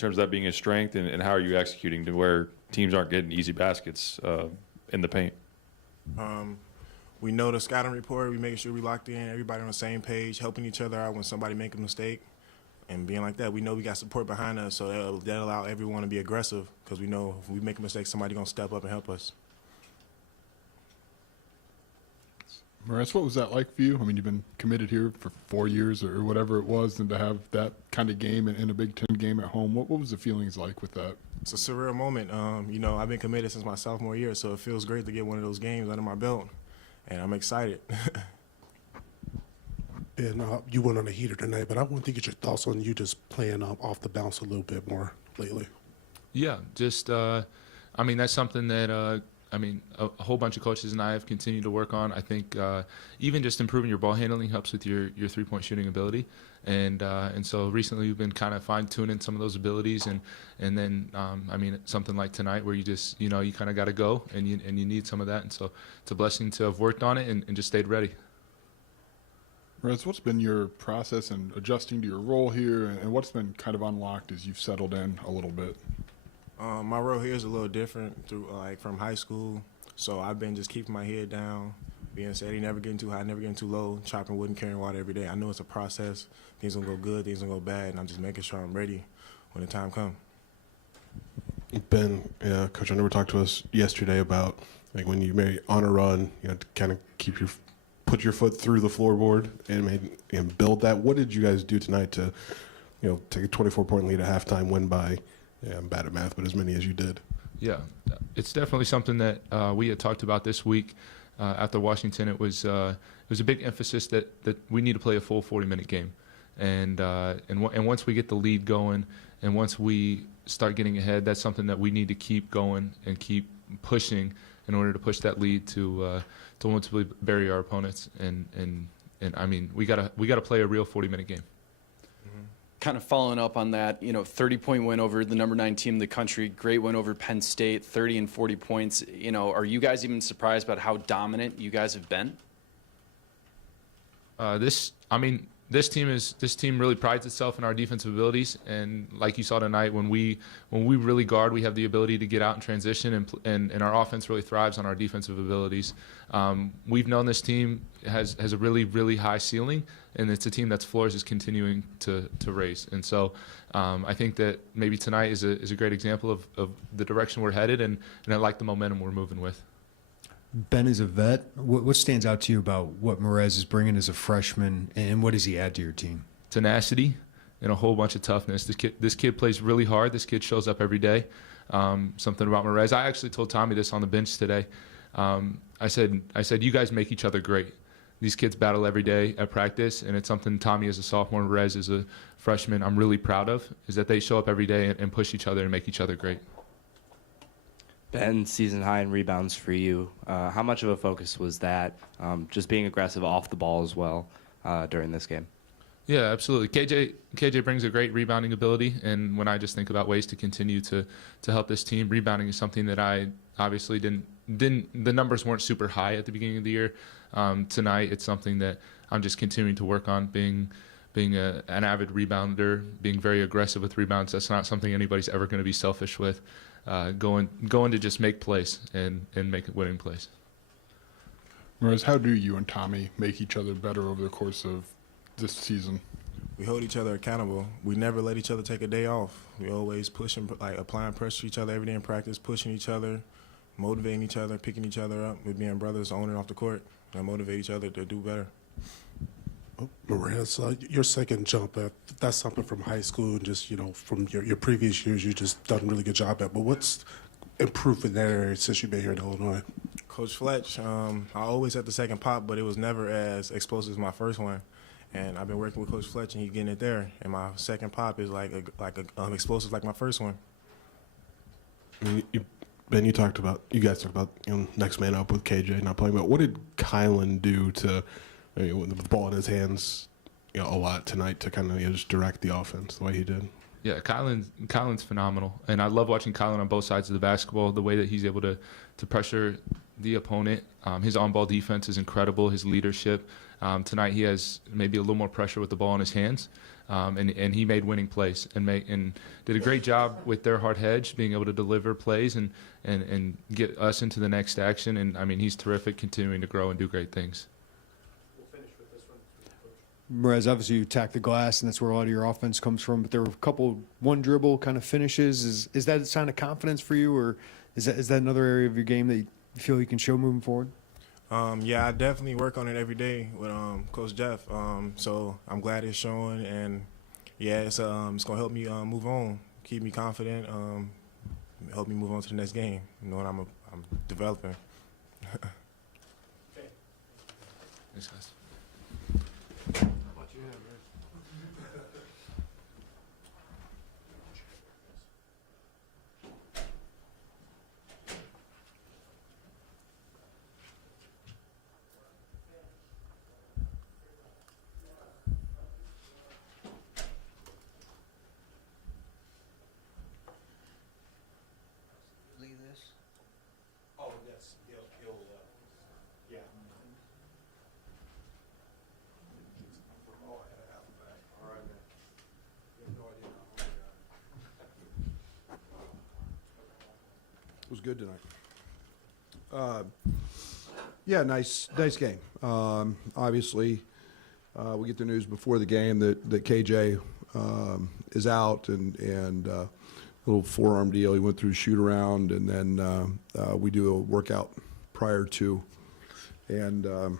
terms of that being a strength, and how are you executing to where teams aren't getting easy baskets in the paint? We know the scouting report. We make sure we locked in, everybody on the same page, helping each other out when somebody make a mistake. And being like that, we know we got support behind us, so that'll allow everyone to be aggressive because we know if we make a mistake, somebody's going to step up and help us. Morez, what was that like for you? I mean, you've been committed here for 4 years or whatever it was, and to have that kind of game in a Big Ten game at home, what was the feelings like with that? It's a surreal moment. I've been committed since my sophomore year, so it feels great to get one of those games under my belt, and I'm excited. And you went on a heater tonight, but I want to get your thoughts on you just playing off the bounce a little bit more lately. Yeah, just that's something that a whole bunch of coaches and I have continued to work on. I think even just improving your ball handling helps with your 3-point shooting ability, and so recently we've been kind of fine-tuning some of those abilities, and then something like tonight where you just you kind of got to go and you need some of that, and so it's a blessing to have worked on it and just stayed ready. Morez, what's been your process in adjusting to your role here, and what's been kind of unlocked as you've settled in a little bit? My role here is a little different from high school, so I've been just keeping my head down, being steady, never getting too high, never getting too low, chopping wood and carrying water every day. I know it's a process. Things gonna go good, things gonna go bad, and I'm just making sure I'm ready when the time comes. Ben, Coach Underwood talked to us yesterday about when you may on a run, to kind of put your foot through the floorboard and build that. What did you guys do tonight to, take a 24-point lead at halftime, win by? Yeah, I'm bad at math, but as many as you did. Yeah, it's definitely something that we had talked about this week after Washington. It was a big emphasis that we need to play a full 40-minute game, and once we get the lead going, and once we start getting ahead, that's something that we need to keep going and keep pushing in order to push that lead to ultimately bury our opponents. And we gotta play a real 40-minute game. Kind of following up on that, 30-point win over the number 9 team in the country, great win over Penn State, 30 and 40 points. Are you guys even surprised about how dominant you guys have been? This team really prides itself in our defensive abilities, and like you saw tonight, when we really guard, we have the ability to get out and transition, and our offense really thrives on our defensive abilities. We've known this team has a really, really high ceiling, and it's a team that's floors is continuing to raise. And so I think that maybe tonight is a great example of the direction we're headed, and I like the momentum we're moving with. Ben is a vet. What stands out to you about what Morez is bringing as a freshman, and what does he add to your team? Tenacity And a whole bunch of toughness. This kid plays really hard. This kid shows up every day. Something about Morez. I actually told Tommy this on the bench today. I said, you guys make each other great. These kids battle every day at practice, and it's something Tommy as a sophomore, Morez as a freshman, I'm really proud of, is that they show up every day and push each other and make each other great. Ben, season high in rebounds for you. How much of a focus was that, just being aggressive off the ball as well during this game? Yeah, absolutely. KJ brings a great rebounding ability, and when I just think about ways to continue to help this team, rebounding is something that I obviously didn't. The numbers weren't super high at the beginning of the year. Tonight, it's something that I'm just continuing to work on. Being an avid rebounder, being very aggressive with rebounds. That's not something anybody's ever going to be selfish with. Going to just make plays and make winning plays. Morez, how do you and Tommy make each other better over the course of this season? We hold each other accountable. We never let each other take a day off. We always pushing, applying pressure to each other every day in practice, pushing each other, motivating each other, picking each other up. With being brothers on and off the court, and motivate each other to do better. Morez, your second jump, that's something from high school and just, from your previous years, you just done a really good job at. But what's improved in that area since you've been here in Illinois? Coach Fletch, I always had the second pop, but it was never as explosive as my first one. And I've been working with Coach Fletch, and he's getting it there. And my second pop is like explosive like my first one. Ben, you guys talked about next man up with KJ not playing. But what did Kylan do to, with the ball in his hands, a lot tonight to kind of just direct the offense the way he did? Yeah, Kylan's phenomenal, and I love watching Kylan on both sides of the basketball. The way that he's able to pressure the opponent, his on-ball defense is incredible. His leadership. Tonight he has maybe a little more pressure with the ball in his hands, and he made winning plays and did a great job with their hard hedge, being able to deliver plays and get us into the next action. And I mean, he's terrific, continuing to grow and do great things. Whereas obviously you attack the glass, and that's where a lot of your offense comes from. But there were a couple one dribble kind of finishes. Is that a sign of confidence for you, or is that another area of your game that you feel you can show moving forward? Yeah, I definitely work on it every day with Coach Jeff. So I'm glad it's showing, and yeah, it's gonna help me move on, keep me confident, help me move on to the next game. You know, what I'm developing. Thanks, guys. Was good tonight. Yeah, nice game. Obviously, we get the news before the game that KJ is out and a little forearm deal. He went through shoot around, and then we do a workout prior to, and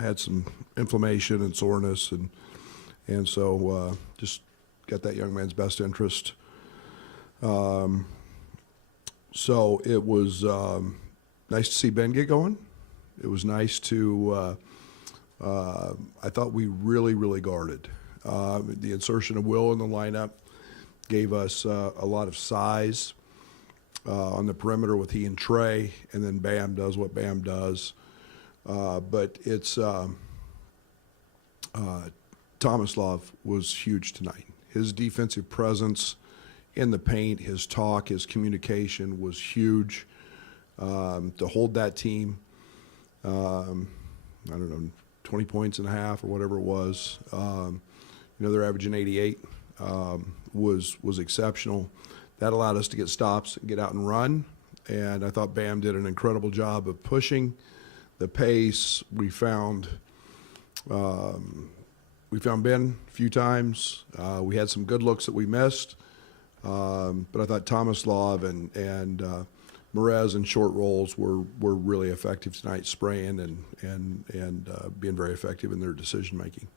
had some inflammation and soreness, and so just got that young man's best interest. So it was nice to see Ben get going. It was nice to, I thought we really guarded. The insertion of Will in the lineup gave us a lot of size on the perimeter with he and Trey, and then Bam does what Bam does. But it's, Tomislav was huge tonight. His defensive presence in the paint, his talk, his communication was huge. To hold that team, I don't know, 20 points and a half or whatever it was. They're averaging 88, was exceptional. That allowed us to get stops, get out and run. And I thought Bam did an incredible job of pushing the pace. We found Ben a few times. We had some good looks that we missed. But I thought Tomislav and Merez in short rolls were really effective tonight, spraying and being very effective in their decision making.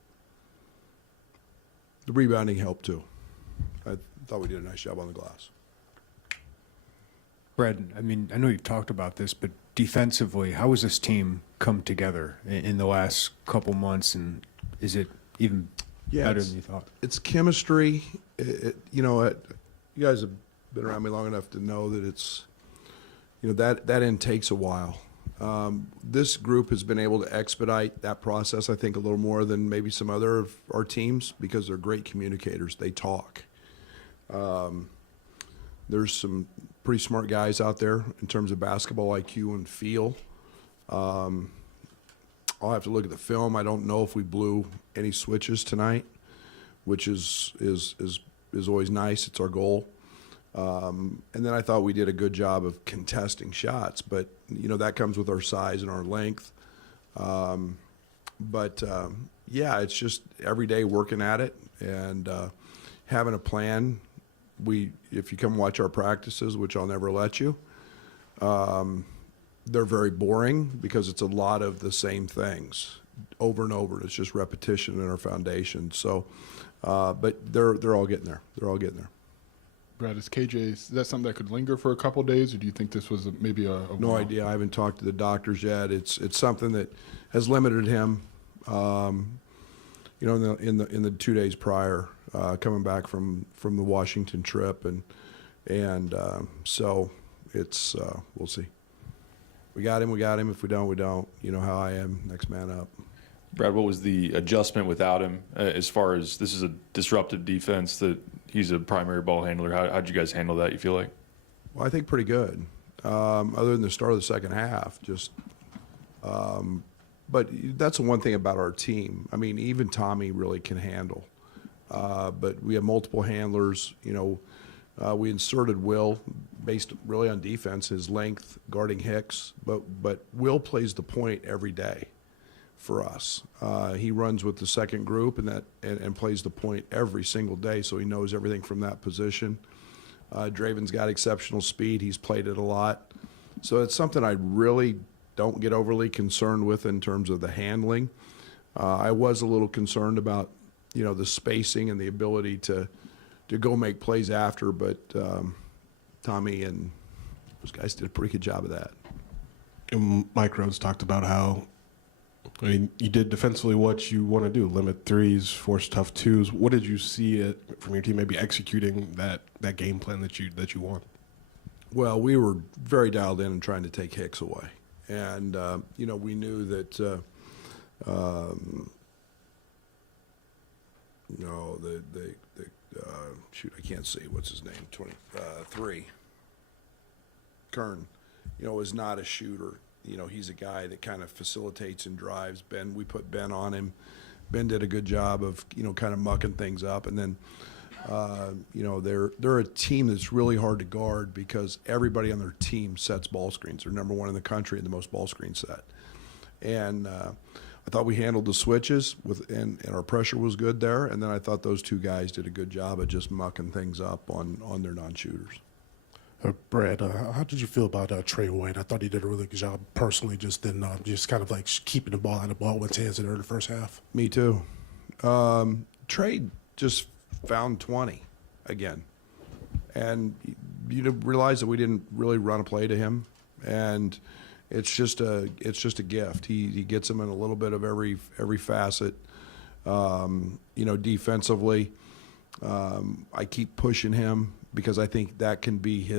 The rebounding helped too. I thought we did a nice job on the glass. Brad, I mean, I know you've talked about this, but defensively, how has this team come together in the last couple months, and is it even better than you thought? It's chemistry. You guys have been around me long enough to know that it's, that end takes a while. This group has been able to expedite that process, I think, a little more than maybe some other of our teams because they're great communicators. They talk. There's some pretty smart guys out there in terms of basketball IQ and feel. I'll have to look at the film. I don't know if we blew any switches tonight, which is always nice. It's our goal. And then I thought we did a good job of contesting shots, but that comes with our size and our length. Yeah, it's just every day working at it and having a plan. If you come watch our practices, which I'll never let you, they're very boring because it's a lot of the same things over and over. It's just repetition in our foundation. So, but they're all getting there. They're all getting there. Brad, is that something that could linger for a couple of days, or do you think this was maybe a no idea? I haven't talked to the doctors yet. It's something that has limited him. In the 2 days prior, coming back from the Washington trip, and so it's we'll see. We got him. If we don't, we don't. You know how I am. Next man up. Brad, what was the adjustment without him as far as this is a disruptive defense that he's a primary ball handler? How'd you guys handle that, you feel like? Well, I think pretty good. Other than the start of the second half, but that's the one thing about our team. I mean, even Tommy really can handle. but we have multiple handlers. We inserted Will based really on defense, his length guarding Hicks, but Will plays the point every day for us. He runs with the second group and plays the point every single day, so he knows everything from that position. Draven's got exceptional speed. He's played it a lot. So it's something I really don't get overly concerned with in terms of the handling. I was a little concerned about, the spacing and the ability to go make plays after, but Tommy and those guys did a pretty good job of that. And Mike Rhodes talked about how, you did defensively what you want to do, limit threes, force tough twos. What did you see from your team maybe executing that game plan that you want? Well, we were very dialed in and trying to take Hicks away. And, we knew that, shoot, I can't see. What's his name? 23. Kern, is not a shooter. He's a guy that kind of facilitates and drives. Ben, we put Ben on him. Ben did a good job of, kind of mucking things up. And then, they're a team that's really hard to guard because everybody on their team sets ball screens. They're number one in the country in the most ball screens set. And I thought we handled the switches and our pressure was good there. And then I thought those two guys did a good job of just mucking things up on their non-shooters. Brad, how did you feel about Trey White? I thought he did a really good job personally, just kind of like keeping the ball out of Baldwin's hands in the early first half. Me too. Trey just found 20 again. And you realize that we didn't really run a play to him. And it's just a gift. He gets them in a little bit of every facet. Defensively, I keep pushing him because I think that can be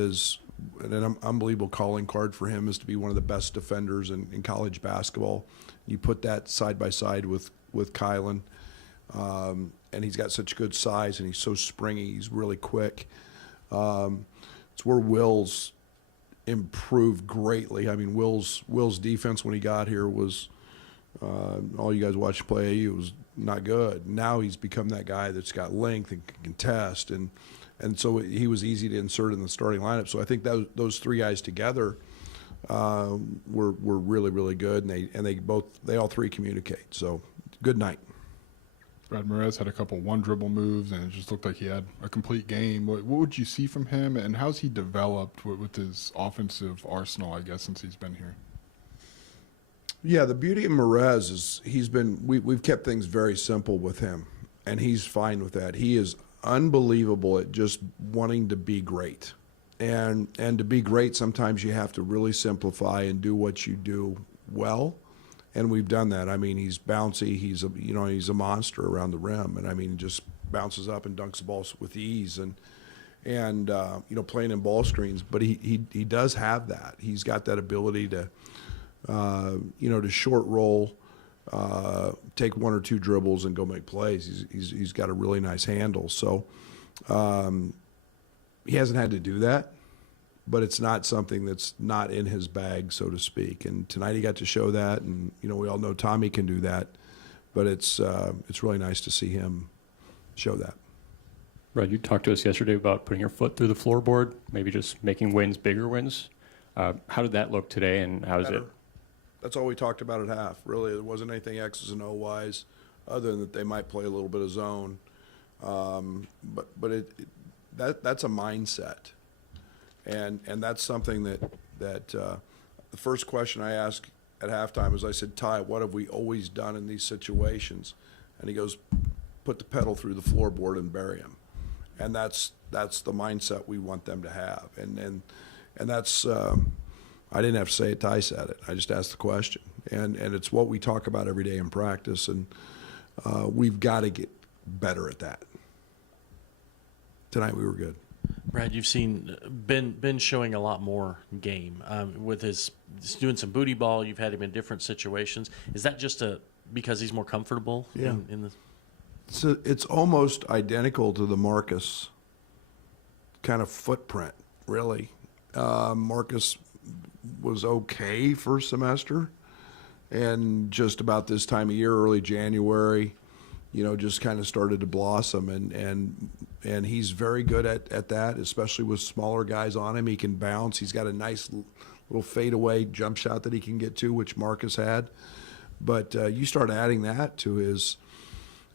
an unbelievable calling card for him is to be one of the best defenders in college basketball. You put that side by side with Kylan, and he's got such good size and he's so springy. He's really quick. It's where Will's improved greatly. I mean, Will's defense when he got here was all you guys watch play. It was not good. Now he's become that guy that's got length and can contest, and so he was easy to insert in the starting lineup. So I think those three guys together were really, really good, and they all three communicate. So good night. Brad Perez had a couple one-dribble moves, and it just looked like he had a complete game. What would you see from him, and how's he developed with his offensive arsenal, I guess, since he's been here? Yeah, the beauty of Perez is we've kept things very simple with him, and he's fine with that. He is unbelievable at just wanting to be great. And to be great, sometimes you have to really simplify and do what you do well. And we've done that. I mean, he's bouncy. He's a monster around the rim, and I mean, just bounces up and dunks the ball with ease, and playing in ball screens. But he does have that. He's got that ability to to short roll, take one or two dribbles and go make plays. He's got a really nice handle. So he hasn't had to do that, but it's not something that's not in his bag, so to speak. And tonight he got to show that, and we all know Tommy can do that, but it's really nice to see him show that. Brad, you talked to us yesterday about putting your foot through the floorboard, maybe just making wins bigger wins. How did that look today, and how is it? That's all we talked about at half. Really, there wasn't anything X's and O-wise, other than that they might play a little bit of zone. But that's a mindset. And that's something that the first question I asked at halftime was, I said, Ty, what have we always done in these situations? And he goes, put the pedal through the floorboard and bury him. And that's the mindset we want them to have. And that's I didn't have to say it, Ty said it. I just asked the question. And it's what we talk about every day in practice, and we've got to get better at that. Tonight we were good. Brad, you've seen Ben showing a lot more game with his doing some booty ball. You've had him in different situations. Is that just because he's more comfortable? Yeah. In the... So it's almost identical to the Marcus kind of footprint, really. Marcus was okay first semester, and just about this time of year, early January, just kind of started to blossom, and he's very good at that, especially with smaller guys on him. He can bounce. He's got a nice little fadeaway jump shot that he can get to, which Marcus had. But you start adding that to his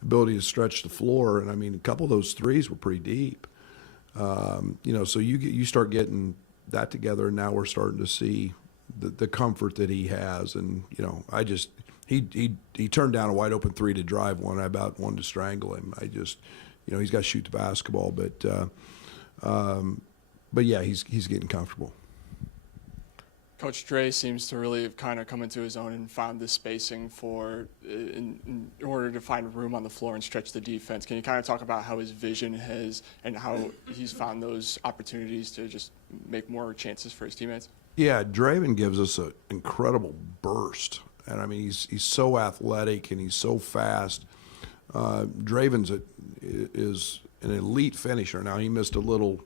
ability to stretch the floor, and I mean, a couple of those threes were pretty deep. So you start getting that together, and now we're starting to see the comfort that he has. And he turned down a wide open three to drive one. I about wanted to strangle him. He's got to shoot the basketball, but yeah, he's getting comfortable. Coach Dre seems to really have kind of come into his own and found the spacing in order to find room on the floor and stretch the defense. Can you kind of talk about how his vision has and how he's found those opportunities to just make more chances for his teammates? Yeah, Draven gives us an incredible burst. And I mean, he's so athletic and he's so fast. Draven's is an elite finisher. Now, he missed a little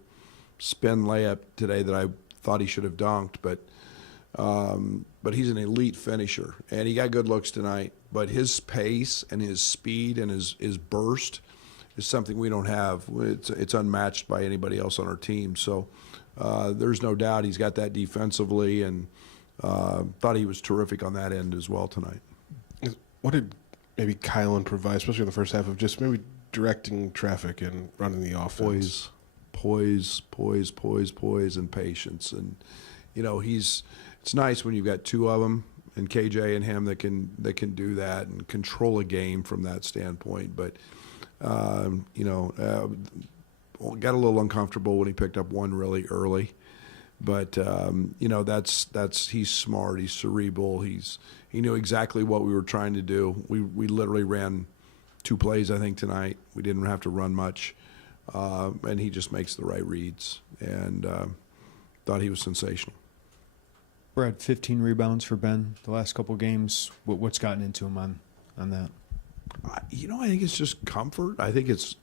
spin layup today that I thought he should have dunked, but he's an elite finisher, and he got good looks tonight. But his pace and his speed and his burst is something we don't have. It's unmatched by anybody else on our team. So there's no doubt he's got that defensively, and thought he was terrific on that end as well tonight. What did maybe Kylan provide, especially in the first half, of just maybe directing traffic and running the offense? Poise, and patience. And it's nice when you've got two of them, and KJ and him that can do that and control a game from that standpoint. But got a little uncomfortable when he picked up one really early. But that's he's smart, he's cerebral, he knew exactly what we were trying to do. We literally ran 2 plays, I think, tonight. We didn't have to run much, and he just makes the right reads, and thought he was sensational. Brad, 15 rebounds for Ben the last couple games. What's gotten into him on that? I think it's just comfort. I think it's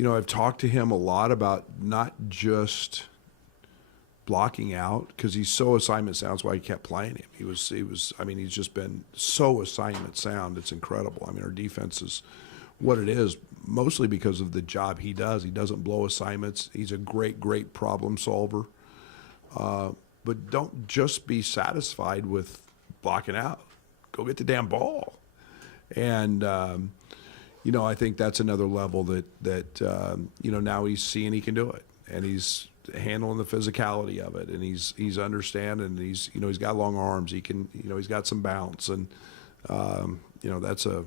I've talked to him a lot about not just blocking out, because he's so assignment sound. That's why he kept playing him. He was. I mean, he's just been so assignment sound. It's incredible. I mean, our defense is what it is, mostly because of the job he does. He doesn't blow assignments. He's a great problem solver. But don't just be satisfied with blocking out. Go get the damn ball. And I think that's another level that now he's seeing he can do it, and he's handling the physicality of it, and he's understanding, and he's got long arms. He can, he's got some bounce, and that's a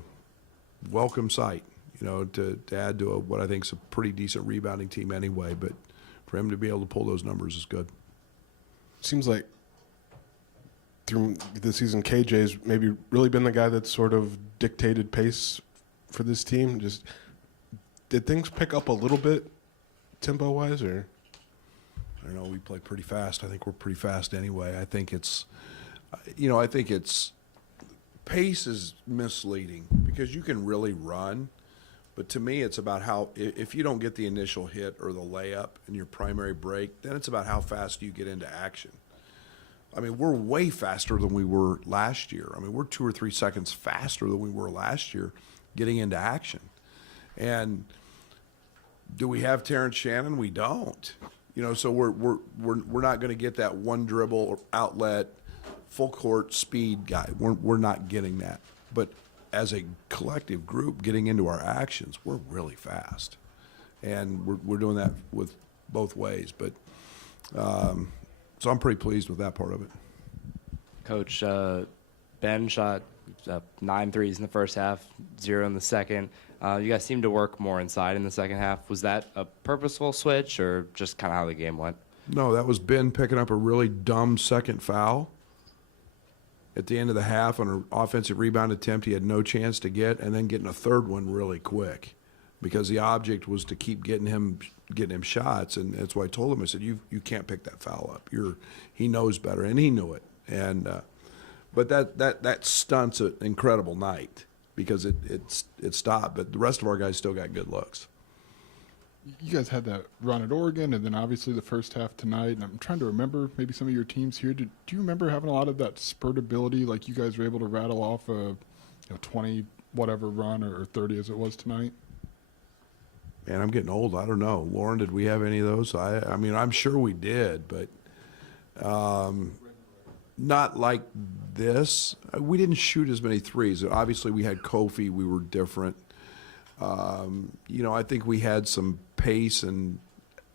welcome sight, to add to what I think is a pretty decent rebounding team anyway. But for him to be able to pull those numbers is good. Seems like through the season, KJ's maybe really been the guy that's sort of dictated pace for this team. Just did things pick up a little bit tempo-wise, or? I don't know. We play pretty fast. I think we're pretty fast anyway. I think it's pace is misleading, because you can really run, but to me it's about how, if you don't get the initial hit or the layup in your primary break, then it's about how fast you get into action. I mean, we're way faster than we were last year. I mean, we're 2 or 3 seconds faster than we were last year getting into action. And do we have Terrence Shannon? We don't. So we're not going to get that one dribble or outlet, full court speed guy. We're not getting that. But as a collective group, getting into our actions, we're really fast, and we're doing that with both ways. But so I'm pretty pleased with that part of it. Coach, Ben shot 9 threes in the first half, 0 in the second. You guys seemed to work more inside in the second half. Was that a purposeful switch, or just kind of how the game went? No, that was Ben picking up a really dumb second foul at the end of the half on an offensive rebound attempt he had no chance to get, and then getting a third one really quick, because the object was to keep getting him shots. And that's why I told him, I said, you can't pick that foul up. He knows better, and he knew it. And but that stunts an incredible night, because it stopped. But the rest of our guys still got good looks. You guys had that run at Oregon, and then obviously the first half tonight. And I'm trying to remember maybe some of your teams here. Do you remember having a lot of that spurt ability, like you guys were able to rattle off a 20 whatever run or 30 as it was tonight? Man, I'm getting old. I don't know. Lauren, did we have any of those? I mean, I'm sure we did, but not like this. We didn't shoot as many threes. Obviously, we had Kofi. We were different. I think we had some pace and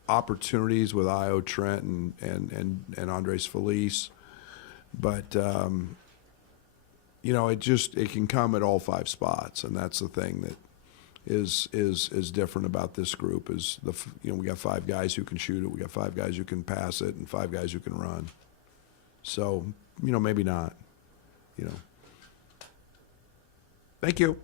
opportunities with Io Trent and Andres Felice. But, it can come at all 5 spots, and that's the thing that is different about this group is we got 5 guys who can shoot it, we got 5 guys who can pass it, and 5 guys who can run. So, maybe not. Thank you.